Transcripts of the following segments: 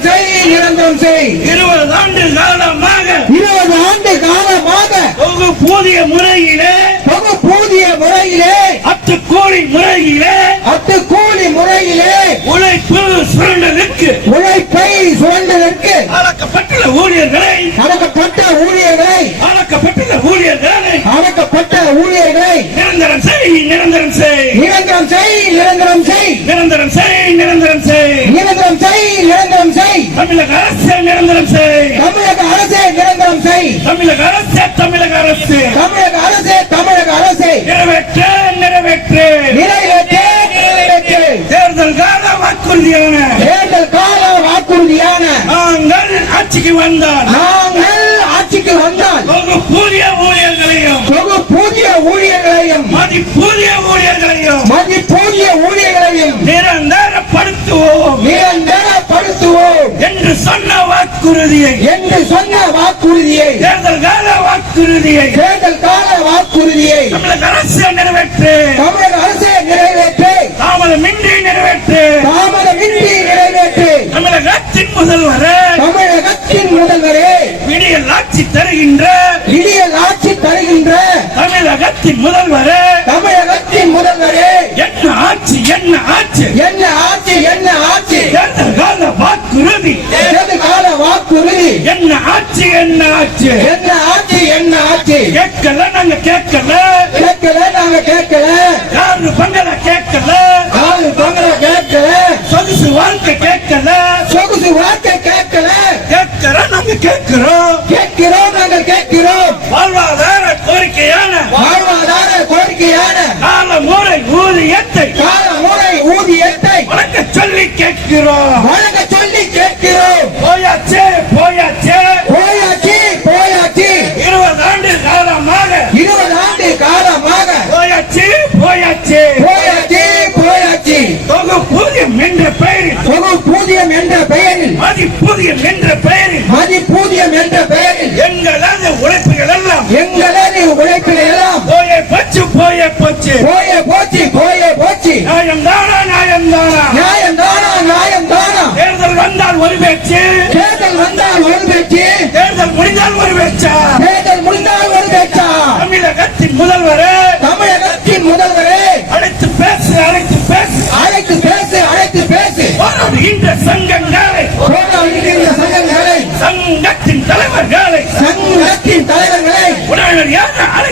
செய் நிரந்தரம் செய். இருபது ஆண்டு காலமாக இருபது ஆண்டு காலமாக புதிய முறையிலே பூதிய முறையிலே அத்து கோழி முறையிலே அத்து கூலி முறையிலே உழைப்பு சுரண்டலுக்கு உழைப்பை சுரண்டதற்கு அடக்கப்பட்டுள்ள ஊழியர்களை அடக்கப்பட்ட ஊழியர்களை அடக்கப்பட்டுள்ள ஊழியர்களை அடக்கப்பட்ட ஊழியர்களை நிரந்தரம் செய் நிரந்தரம் செய். நிரந்தரம் செய் நிரந்தரம் செய். நிரந்தரம் செய் நிரந்தரம் செய் நிரந்தரம் செய் நிரந்தரம் செய் தமிழக அரசு நிரந்தரம் செய். தமிழக அரசே நிரந்தரம் செய். தமிழக அரசு தமிழக அரசு. தமிழக அரசே தமிழக அரசே. நிறைவேற்று நிறைவேற்று. நிறைவேற்று நிறைவேற்று. தேர்தல் கால வாக்குறுதியான. தேர்தல் கால வாக்குறுதியான. நாங்கள் ஆட்சிக்கு வந்தால். நாங்கள் ஆட்சிக்கு வந்தால். தொகு பூஜ்ய ஊழியர்களையும் மதிப்புதிய ஊழியர்களையும் மதிப்பூஜ்ய ஊழியர்களையும் நிரந்தரப்படுத்துவோம் நிரந்தரப்படுத்துவோம் என்று சொன்ன வாக்குறுதியை என்று சொன்ன வாக்குறுதியை தேர்தல் கால வாக்குறுதியை தேர்தல் கால வாக்குறுதியை தமிழக அரசு நிறைவேற்று. தமிழக அரசே நிறைவேற்று. தாமதமின்றி நிறைவேற்று. தாமதமின்றி நிறைவேற்று. தமிழகத்தின் முதல்வரே. தமிழகத்தின் முதல்வரே. விடியல் ஆட்சி தருகின்ற. இடியல் ஆட்சி தருகின்ற. தமிழகத்தின் முதல்வரே. தமிழகத்தின் முதல்வரே. என்ன ஆட்சி என்ன ஆட்சி? என்ன ஆட்சி என்ன ஆட்சி? கால வாக்குறுதி. கால வாக்குறுதி. என்ன ஆட்சி என்ன ஆட்சி? என்ன ஆட்சி என்ன ஆட்சி? கேட்கல நாங்க கேட்கல. கேட்கல நாங்க கேட்கல. யாரு பங்கல கேட்கல? நாலு பங்களா கேட்கல? சொகுசு வாழ்க்கை கேட்கல. சொகுசு வாழ்க்கை கேட்கல. கேட்கிற நாங்க கேட்கிறோம் கேட்கிறோம். கேட்கிறோம் கோரிக்கையான கால முறை ஊதியத்தை கால முறை ஊதியத்தை வழங்க சொல்லி கேட்கிறோம். வழங்க சொல்லி கேட்கிறோம். போயாச்சே போயாச்சே. போயாச்சு போயாச்சு. இருபது ஆண்டு காலமாக. இருபது ஆண்டு காலமாக. போயாச்சு போயாச்சு. போயாச்சு போயாச்சு. தொகு புதியம் என்ற பெயரில் தொகு பூஜ்யம் என்ற பெயரில் மதி புதியம் என்ற பெயரில் மதிப்பூதியம் என்ற பெயரில் எங்களது உழைப்புகள் எல்லாம் எங்களது போச்சு. போயே போச்சு போயே போச்சு. நியாயம் தானா நியாயம் தானா? நியாயம் தானா நியாயம் தானா. தேர்தல் வந்தால் ஒரு பேச்சு. தேர்தல் வந்தால் ஒரு பேச்சு. தேர்தல் முடிந்தால் ஒரு பேச்சா? தேர்தல் முடிந்தால் ஒரு பேச்சா? தமிழகத்தின் முதல்வரே. தமிழகத்தின் முதல்வரே. அழைத்து பேசு அழைத்து பேசு. அழைத்து பேசு அழைத்து பேசு. போராடுகின்ற சங்கங்களை. போராடுகின்ற சங்கங்களை. சங்கத்தின் தலைவர்களை. சங்கத்தின் தலைவர்களை. உடனடியாக அழைத்து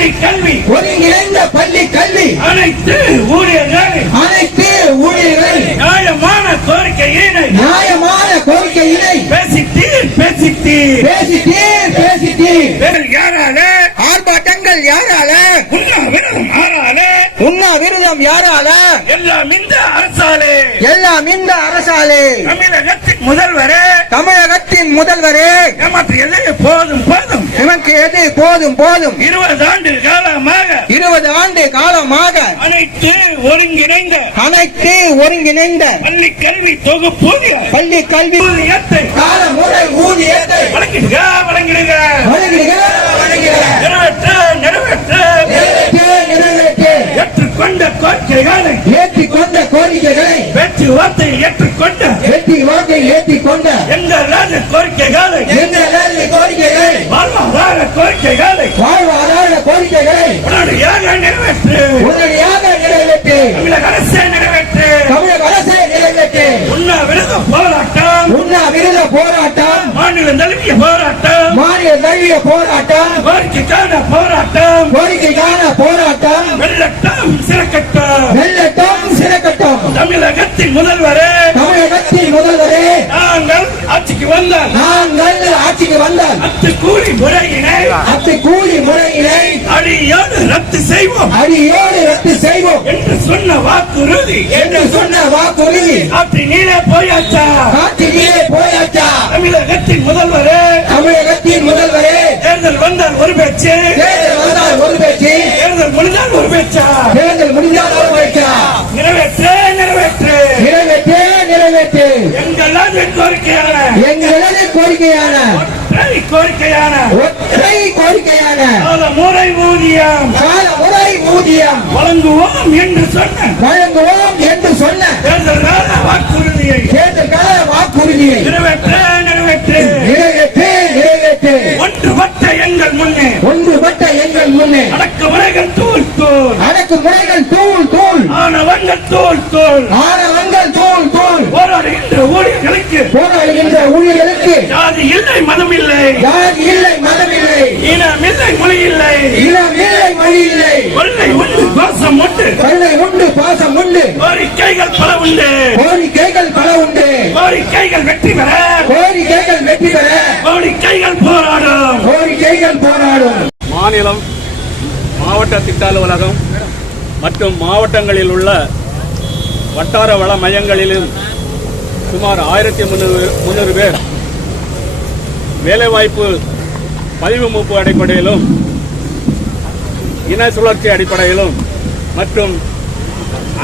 பள்ளி கல்வி ஒருங்கிணைந்த பள்ளி கல்வி அனைத்து ஊழியர்களை. அனைத்து ஊழியர்களை. நியாயமான கோரிக்கையினை. நியாயமான கோரிக்கையினை. பேசி தீர் பேசி தீர் பேசி தீர் பேசி தீர் வேறு யாரால ஆர்ப்பாட்டங்கள் யாரால? உண்ணாவிரதம் ஆறால உண்ணாவிரதம் யாரால? எல்லாம் இந்த அரசாலே. எல்லாம் இந்த அரசாலே. தமிழகத்தின் முதல்வரே. தமிழகத்தின் முதல்வரே. ஏமாற்றியது போதும் போதும் நமக்கு எது போதும் போதும். இருபது ஆண்டு காலமாக இருபது ஆண்டு காலமாக அனைத்து ஒருங்கிணைந்த அனைத்து ஒருங்கிணைந்த பள்ளி கல்வி தொகுப்பூதிய பள்ளி கல்வி ஊதியத்தை கால முறை ஊதியத்தை வழங்கிடுக வழங்குக வழங்குக நிறைவேற்ற நிறைவேற்ற. ஏற்றுக்கொண்ட கோரிக்கைகளை ஏற்றிக் கொண்ட கோரிக்கைகளை பேச்சுவார்த்தை ஏற்றுக்கொண்ட வெற்றி வாக்கை ஏற்றிக் கொண்ட எங்களது கோரிக்கைகளை எங்களது கோரிக்கைகளை வாழ்வாதார கோரிக்கைகளை வாழ்வாதார கோரிக்கைகளை உடனடியாக நிறைவேற்று. உடனடியாக நிறைவேற்று. தமிழக அரசே நிறைவேற்று. தமிழக அரசை நிறைவேற்று. உண்ணாவிரத போராட்டம். உண்ணாவிரத போராட்டம். மாநில தழுவிய போராட்டம். மாநில தழுவிய போராட்டம். கோரிக்கைக்கான போராட்டம். கோரிக்கைக்கான போராட்டம். வெள்ளட்டம் சிறக்கட்டம். வெள்ளட்டம் சிறக்கட்டும். தமிழகத்தின் முதல்வரே. தமிழகத்தின் முதல்வரே. நாங்கள் ஆட்சிக்கு வந்தால். நாங்கள் ஆட்சிக்கு வந்தால். அத்து கூலி முறையினை. அத்து கூலி முறையினை. அடியோடு ரத்து செய்வோம். அடியோடு ரத்து செய்வோம். என்று சொன்ன வாக்குறுதி என்று சொன்ன வாக்குறுதி அப்படி நீளே போயாச்சா? காட்டிலே போயாச்சா? தமிழகத்தின் முதல்வரே. தமிழகத்தின் முதல்வரே. தேர்தல் வந்தால் ஒரு பேச்சு. தேர்தல் வந்தால் ஒரு பேச்சு. தேர்தல் முடிந்தால் ஒரு பேச்சா? தேர்தல் முடிந்தால் ஒரு பேச்சா? எங்களது கோரிக்கையான. எங்களது கோரிக்கை கோரிக்கையான. ஒற்றை கோரிக்கையான. ஒற்றை கோரிக்கையான. கால முறை ஊதியம். கால முறை ஊதியம். வழங்குவோம் என்று சொன்ன. வழங்குவோம் என்று சொன்ன. தேர்தல் கால வாக்குறுதியை. தேர்தல் கால வாக்குறுதியை. நிறைவேற்ற நிறைவேற்று. நிறைவேற்று நிறைவேற்று. ஒன்றுபட்ட எங்கள் முன்னே. ஒன்றுபட்ட எங்கள் முன்னே. அடக்குமுறைகள் தூள் தூள். அடக்குமுறைகள் தூள் தூள். ஆனவங்கள் தூள் தூள். ஆணவங்கள் தூள் தூள். போராடுகின்ற ஊழியர்களுக்கு போராடுகின்ற ஊழியர்களுக்கு ஜாதி இல்லை மதம் இல்லை ஜாதி இல்லை மதம் இல்லை இனம் இல்லை மொழி இல்லை. இனம் இல்லை மொழி இல்லை. கொள்ளை உண்டு தோசம் உண்டு. கொள்ளை உண்டு பாசம் உண்டு. கோரிக்கைகள் பல உண்டு. கோரிக்கைகள் பல உண்டு. கோரிக்கைகள் வெற்றி பெற. கோரிக்கைகள் வெற்றி பெற. கோரிக்கைகள் போராடும். கோரிக்கைகள் போராடும். மாநிலம் மாவட்ட திட்ட அலுவலகம் மற்றும் மாவட்டங்களில் உள்ள வட்டார வள மையங்களிலும் சுமார் ஆயிரத்தி முந்நூறு முந்நூறு பேர். வேலைவாய்ப்பு பதிவு மூப்பு அடிப்படையிலும் இன சுழற்சி அடிப்படையிலும் மற்றும்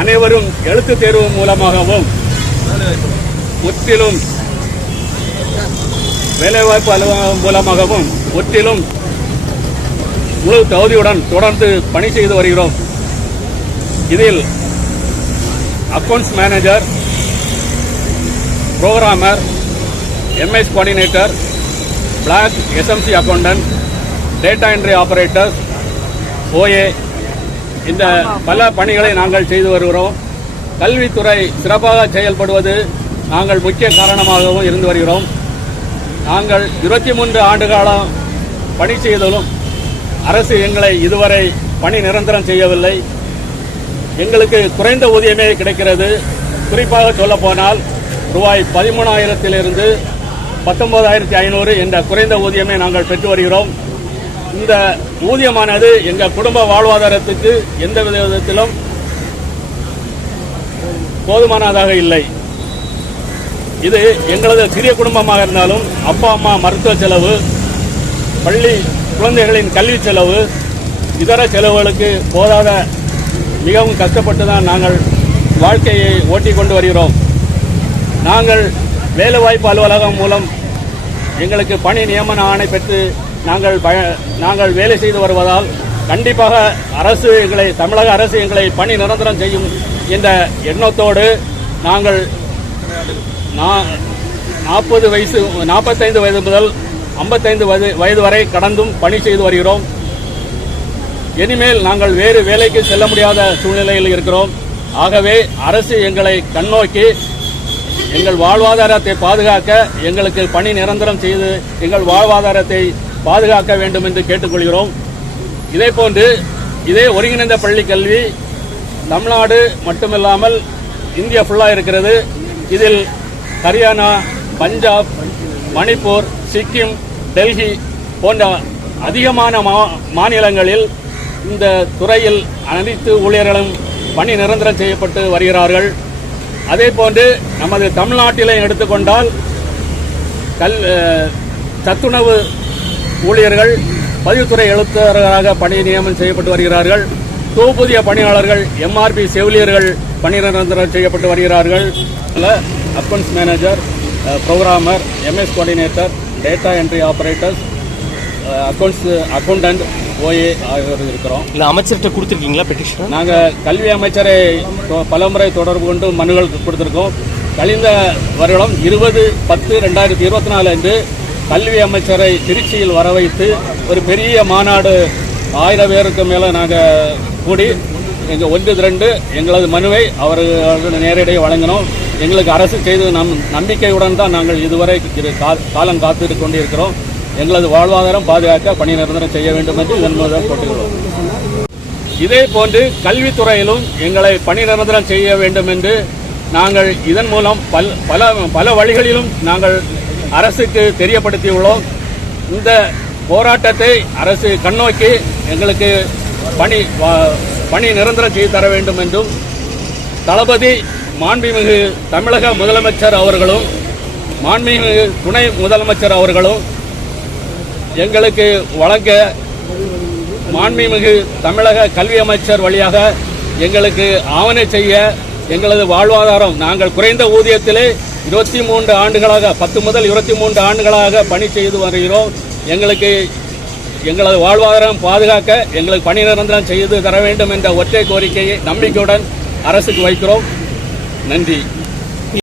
அனைவரும் எழுத்துத் தேர்வு மூலமாகவும் முற்றிலும் வேலைவாய்ப்பு அலுவலகம் மூலமாகவும் முற்றிலும் முழு தகுதியுடன் தொடர்ந்து பணி செய்து வருகிறோம். இதில் accounts manager programmer MS coordinator block SMC accountant data entry operator OA இந்த பல பணிகளை நாங்கள் செய்து வருகிறோம். கல்வித்துறை சிறப்பாக செயல்படுவது நாங்கள் முக்கிய காரணமாகவும் இருந்து வருகிறோம். நாங்கள் இருபத்தி மூன்று ஆண்டு காலம் பணி செய்தலும் அரசு எங்களை இதுவரை பணி நிரந்தரம் செய்யவில்லை. எங்களுக்கு குறைந்த ஊதியமே கிடைக்கிறது. குறிப்பாக சொல்லப்போனால் ரூபாய் பதிமூணாயிரத்திலிருந்து பத்தொன்பதாயிரத்தி ஐநூறு என்ற குறைந்த ஊதியமே நாங்கள் பெற்று வருகிறோம். இந்த ஊதியமானது எங்கள் குடும்ப வாழ்வாதாரத்துக்கு எந்த விதத்திலும் போதுமானதாக இல்லை. இது எங்களது சிறிய குடும்பமாக இருந்தாலும் அப்பா அம்மா மருத்துவ செலவு பள்ளி குழந்தைகளின் கல்வி செலவு இதர செலவுகளுக்கு போதாத மிகவும் கஷ்டப்பட்டு தான் நாங்கள் வாழ்க்கையை ஓட்டிக் கொண்டு வருகிறோம். நாங்கள் வேலைவாய்ப்பு அலுவலகம் மூலம் எங்களுக்கு பணி நியமன ஆணை பெற்று நாங்கள் பய நாங்கள் வேலை செய்து வருவதால் கண்டிப்பாக அரசு எங்களை தமிழக அரசு எங்களை பணி நிரந்தரம் செய்யும் என்ற எண்ணத்தோடு நாங்கள் நாற்பது வயசு நாற்பத்தைந்து வயது முதல் ஐம்பத்தைந்து வயது வயது வரை கடந்தும் பணி செய்து வருகிறோம். இனிமேல் நாங்கள் வேறு வேலைக்கு செல்ல முடியாத சூழ்நிலையில் இருக்கிறோம். ஆகவே அரசு எங்களை கண்ணோக்கி எங்கள் வாழ்வாதாரத்தை பாதுகாக்க எங்களுக்கு பணி நிரந்தரம் செய்து எங்கள் வாழ்வாதாரத்தை பாதுகாக்க வேண்டும் என்று கேட்டுக்கொள்கிறோம். இதே போன்று இதே ஒருங்கிணைந்த பள்ளி கல்வி தமிழ்நாடு மட்டுமில்லாமல் இந்தியா ஃபுல்லாக இருக்கிறது. இதில் ஹரியானா பஞ்சாப் மணிப்பூர் சிக்கிம் டெல்லி போன்ற அதிகமான மா- மாநிலங்களில் இந்த துறையில் அனைத்து ஊழியர்களும் பணி நிரந்தரம் செய்யப்பட்டு வருகிறார்கள். அதே போன்று நமது தமிழ்நாட்டிலே எடுத்துக்கொண்டால் கல் சத்துணவு ஊழியர்கள் பதிவுத்துறை எழுத்தர்களாக பணி நியமனம் செய்யப்பட்டு வருகிறார்கள். தொகுப்பூதிய பணியாளர்கள் எம்ஆர்பி செவிலியர்கள் பணி நிரந்தரம் செய்யப்பட்டு வருகிறார்கள். Accounts manager programmer MS coordinator data entry operators accounts accountant OA ஆகியோர் இருக்கிறோம் இல்ல அமைச்சர்கிட்ட கொடுத்துருக்கீங்களா பெட்டிஷன் நாங்கள் கல்வி அமைச்சரை பலமுறை தொடர்பு கொண்டு மனுகள் கொடுத்திருக்கோம். கழிந்த வருடம் இருபது பத்து ரெண்டாயிரத்தி இருபத்தி நாலு அன்று கல்வி அமைச்சரை திருச்சியில் வர வைத்து ஒரு பெரிய மாநாடு ஆயிரம் பேருக்கு மேலே நாங்கள் கூடி எங்கள் ஒன்று திரண்டு எங்களது மனுவை அவர்கள் நேரடியாக வழங்கினோம். எங்களுக்கு அரசு செய்து நம் நம்பிக்கையுடன் தான் நாங்கள் இதுவரை காலம் காத்து கொண்டிருக்கிறோம். எங்களது வாழ்வாதாரம் பாதுகாக்க பணி நிரந்தரம் செய்ய வேண்டும் என்று இதன் மூலம் போட்டுகிறோம் இதே போன்று கல்வித்துறையிலும் எங்களை பணி நிரந்தரம் செய்ய வேண்டும் என்று நாங்கள் இதன் மூலம் பல் பல பல வழிகளிலும் நாங்கள் அரசுக்கு தெரியப்படுத்தியுள்ளோம். இந்த போராட்டத்தை அரசு கண்ணோக்கி எங்களுக்கு பணி பணி நிரந்தரம் செய்து தர வேண்டும் என்றும் தளபதி மாண்புமிகு தமிழக முதலமைச்சர் அவர்களும் மாண்புமிகு துணை முதலமைச்சர் அவர்களும் எங்களுக்கு வழங்க மாண்புமிகு தமிழக கல்வி அமைச்சர் வழியாக எங்களுக்கு ஆவணை செய்ய எங்களது வாழ்வாதாரம் நாங்கள் குறைந்த ஊதியத்திலே இருபத்தி மூன்று ஆண்டுகளாக பத்து முதல் இருபத்தி மூன்று ஆண்டுகளாக பணி செய்து வருகிறோம். எங்களுக்கு எங்களது வாழ்வாதாரம் பாதுகாக்க எங்களுக்கு பணி நிரந்தரம் செய்து தர வேண்டும் என்ற ஒற்றை கோரிக்கையை நம்பிக்கையுடன் அரசுக்கு வைக்கிறோம். நன்றி.